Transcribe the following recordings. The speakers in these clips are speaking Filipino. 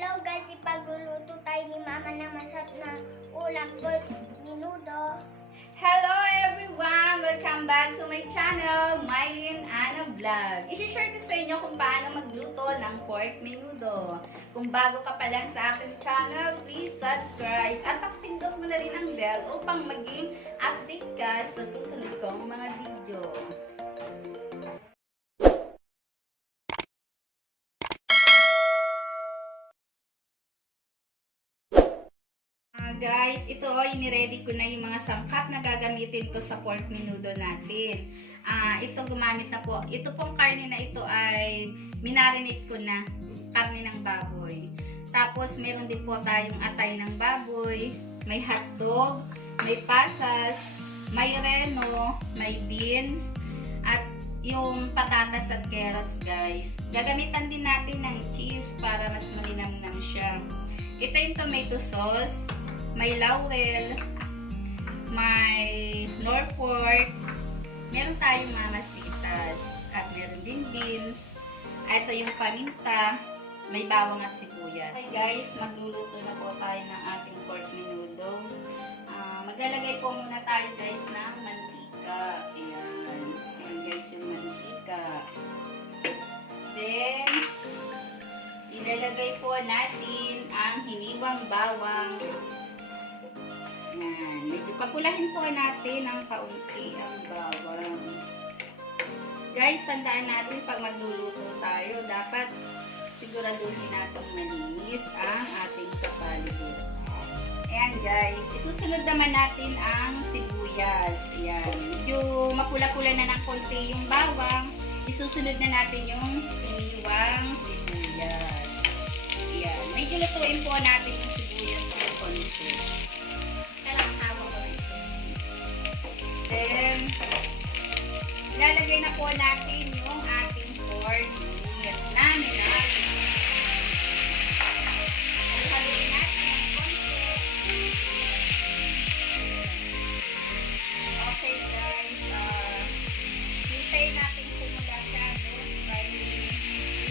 Hello guys, ipagluluto tayo ni Mama ng masarap na ulam pork menudo. Hello everyone! Welcome back to my channel, Mylene Ana Vlog. I-share ko sa inyo kung paano magluto ng pork menudo. Kung bago ka pa lang sa aking channel, please subscribe at pakipindot mo na rin ang bell upang maging update ka sa susunod kong mga video. Guys, ito iniready ko na yung mga sangkap na gagamitin ko sa pork menudo natin. Ito gumamit na po. Ito pong karne na ito ay minarinate ko na. Karne ng baboy. Tapos meron din po tayong atay ng baboy. May hotdog, may pasas, may reno, may beans, at yung patatas at carrots guys. Gagamitan din natin ng cheese para mas malinamnam siya. Ito yung tomato sauce. May laurel, may nor pork, meron tayong mamasitas, at meron din beans. Ito yung paminta, may bawang at sibuyas. Hi guys, magluluto na po tayo ng ating pork menudo. Maglalagay po muna tayo guys ng mantika. Ayan. Ayan guys yung mantika. Then, ilalagay po natin ang hiniwang bawang. Yan. Medyo papulahin po natin ng kaunti ang bawang. Guys, tandaan natin pag magluluto tayo, dapat siguraduhin natin malinis ang ating kapaligiran. Ayan guys, isusunod naman natin ang sibuyas. Ayan. Medyo mapula-pula na ng konti yung bawang. Isusunod na natin yung iniwang sibuyas. Ayan. Medyo lutuin po natin yung sibuyas ng konti. Then, ilalagay na po natin yung ating pork meat na nilagay. Haluin natin ng konti. Okay guys, hintayin natin kumula siya, no? Bali,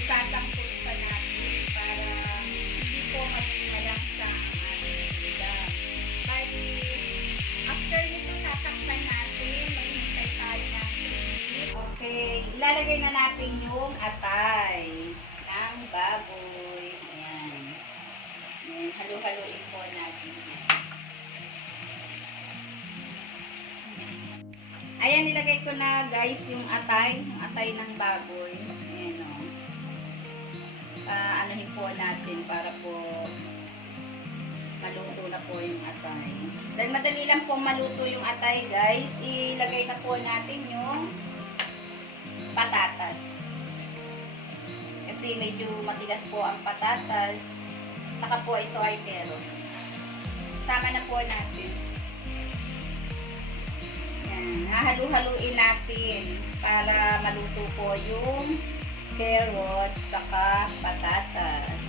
isasangkot pa natin para hindi po maging sa ang ating ulam. Bali, after nito tatakpan natin. Okay, ilalagay na natin yung atay ng baboy. Ayan. Ayan, halo-haloin po natin. Ayan, nilagay ko na guys yung atay ng baboy. Ayan o. Anuhin po natin para po maluto na po yung atay. Dahil madali lang po maluto yung atay guys, ilagay na po natin yung patatas. Kasi medyo matigas po ang patatas. Saka po ito ay carrots. Sama na po natin. Yan. Hahalu-haluin natin para maluto po yung carrots saka patatas.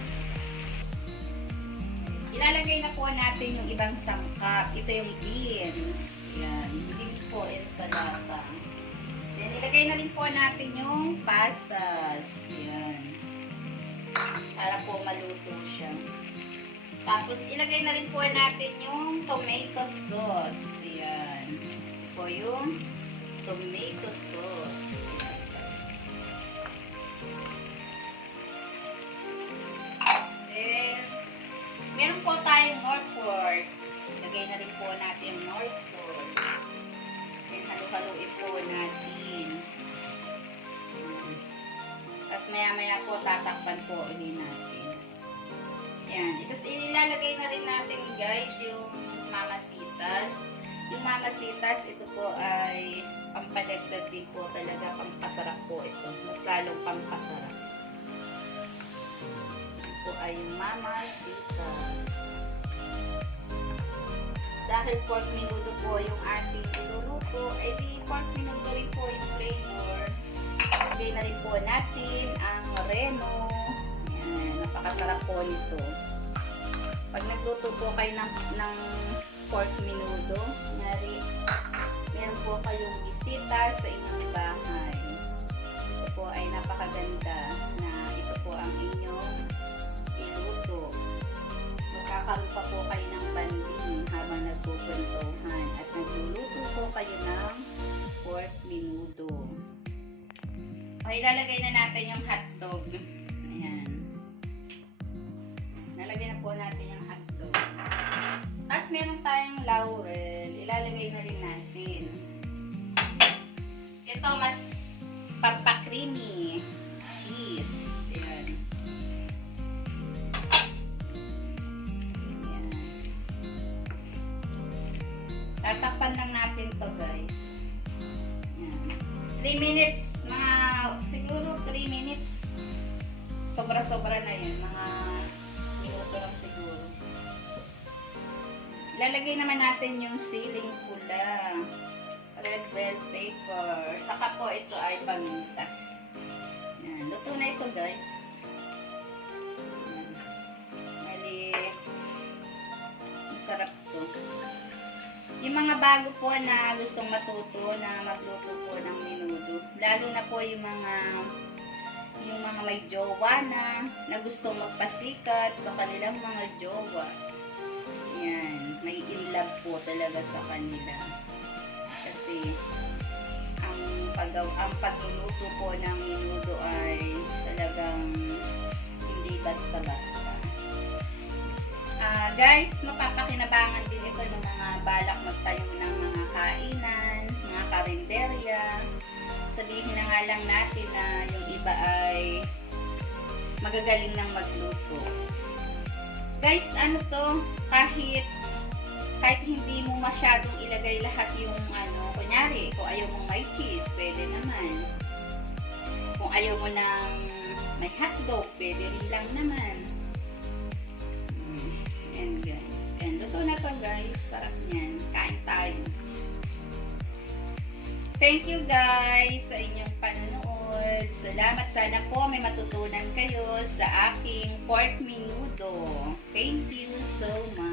Ilalagay na po natin yung ibang sangkap. Ito yung beans. Yan. Beans po ensalada. Then, ilagay na rin po natin yung pastas. Yan. Para po maluto siya. Tapos, ilagay na rin po natin yung tomato sauce. Yan. Ito po yung tomato sauce. Then, meron po tayong nor pork. Ilagay na rin po natin yung nor pork. Then, halu-haluin po natin. Tapos maya-maya po tatakpan po ulit natin. Yan. Tapos ilalagay na rin natin guys yung mamasitas. Yung mamasitas, ito po ay pampadagdag din po talaga. Pampasarap po ito. Mas lalong pampasarap. Ito po ay yung mamasitas. Dahil pork menudo po yung ating niluluto, ay di pork menudo rin po yung flavor. Ilagay na rin po natin ang reno. Ayan, napakasarap po nito. Pag nagluto po kayo ng pork menudo, meron po kayong bisita sa inyong bahay. Ito po ay napakaganda na ito po ang inyong iluto. kayo ng pork menudo. Okay, ilalagay na natin yung hotdog. Ayan. Nalagay na po natin yung hotdog. Tapos meron tayong laurel. Ilalagay na rin natin. Ito mas papakreamy cheese. Ayan. Ayan. Tatakpan lang natin to, guys. Ayan. 3 minutes. Siguro 3 minutes. Sobra-sobra na yun. Mga minuto lang siguro. Ilalagay naman natin yung siling pula. Red bell pepper. Saka po ito ay paminta. Yan. Luto na ito, guys. Mali. Masarap to. Yung mga bago po na gustong matuto na magluto po ng menudo. Lalo na po yung mga may jowa na gustong magpasikat sa kanilang mga jowa. Yan. May in love po talaga sa kanila. Kasi ang pagluluto po ng menudo ay talagang hindi basta-basta. Guys, mapapakinabangan din ito ng mga balak magtayo ng mga kainan, mga karinderya. Sabihin na nga lang natin na yung iba ay magagaling ng magluto. Guys, ano to, kahit hindi mo masyadong ilagay lahat yung kunyari, kung ayaw mong may cheese, pwede naman. Kung ayaw mo ng may hotdog, pwede rin lang naman. And guys, and luto na to, guys. Sarap niyan. Kain tayo. Thank you, guys, sa inyong panonood. Salamat. Sana po may matutunan kayo sa aking pork menudo. Thank you so much.